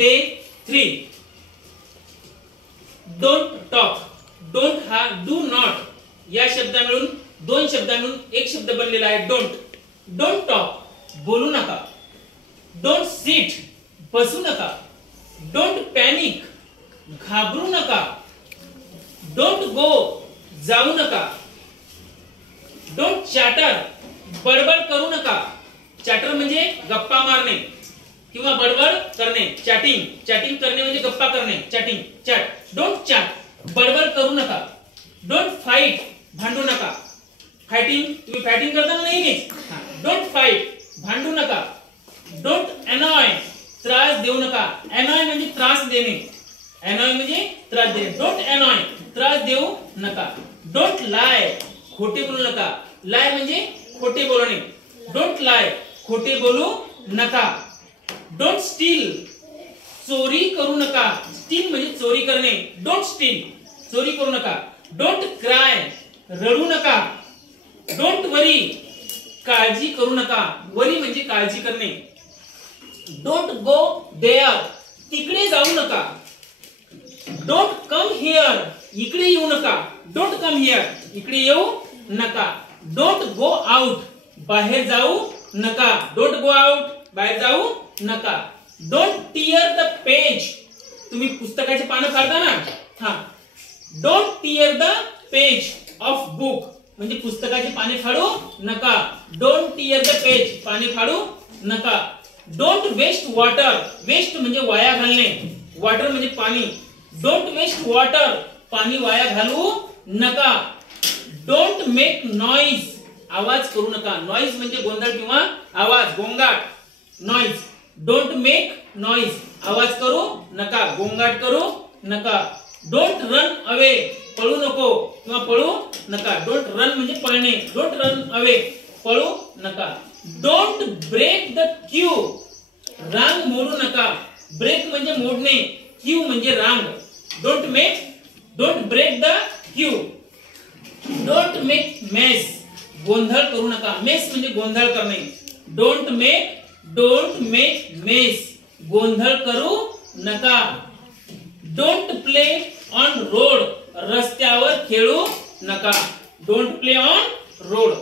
Day 3. Don't talk. Don't हा do not या शब्दा मिळून दोन शब्दा मिळून एक शब्द बनलेला आहे डोंट. डोंट टॉक बोलू नका. डोंट सिट बसू नका. डोंट पॅनिक घाबरू नका. डोंट गो जाऊ नका. डोंट चॅटर बडबड करू नका. चॅटर म्हणजे गप्पा मारणे किंवा बडबड करणे. चॅटिंग. चॅटिंग करणे म्हणजे गप्पा करणे. Chatting chat. डोंट चॅट बडबड करू नका. डोंट फाईट भांडू नका. फायटिंग तुम्ही फायटिंग करता ना नेहमीच. डोंट फाईट भांडू नका. डोंट अनॉय त्रास देऊ नका. अनॉय म्हणजे त्रास देणे. अनॉय म्हणजे त्रास देणे. डोंट अनॉय त्रास देऊ नका. डोंट लाय खोटे बोलू नका. लाय म्हणजे खोटे बोलणे. डोंट लाय खोटे बोलू नका. डोंट स्टील चोरी करू नका. स्टील म्हणजे चोरी करणे. डोंट स्टील चोरी करू नका. डोंट क्राय रडू नका. डोंट वरी काळजी करू नका. वरी म्हणजे काळजी करणे. डोंट गो देअर तिकडे जाऊ नका. डोंट कम हिअर इकडे येऊ नका. डोंट कम हिअर इकडे येऊ नका. डोंट गो आउट बाहेर जाऊ नका. डोंट गो आउट बाहेर जाऊ नका. डोंट टिअर द पेज तुम्ही पुस्तकाची पानं फाडता ना. Don't tear the page of book म्हणजे पुस्तकाची पाने फाडू नका. डोंट टिअर द पेज पाने फाडू नका. डोंट वेस्ट वॉटर वेस्ट म्हणजे वाया घालणे. वॉटर म्हणजे पाणी. डोंट वेस्ट वॉटर पाणी वाया घालू नका. डोंट मेक नॉइज आवाज करू नका. नॉइज म्हणजे गोंधळ किंवा आवाज गोंगाट. नॉइज. डोंट मेक नॉइज आवाज करू नका. गोंगाट करू नका. डोंट रन अवे पळू नको किंवा पळू नका. डोंट रन म्हणजे पळणे. डोंट रन अवे पळू नका. डोंट ब्रेक द क्यू रांग मोडू नका. ब्रेक म्हणजे मोडणे. क्यू म्हणजे रांग. Don't break the queue. Don't make mess गोंधळ करू नका. मेस म्हणजे गोंधळ करणे. डोंट मेक मेस गोंधळ करू नका. डोंट प्ले ऑन रोड रस्त्यावर खेळू नका. Don't play on road.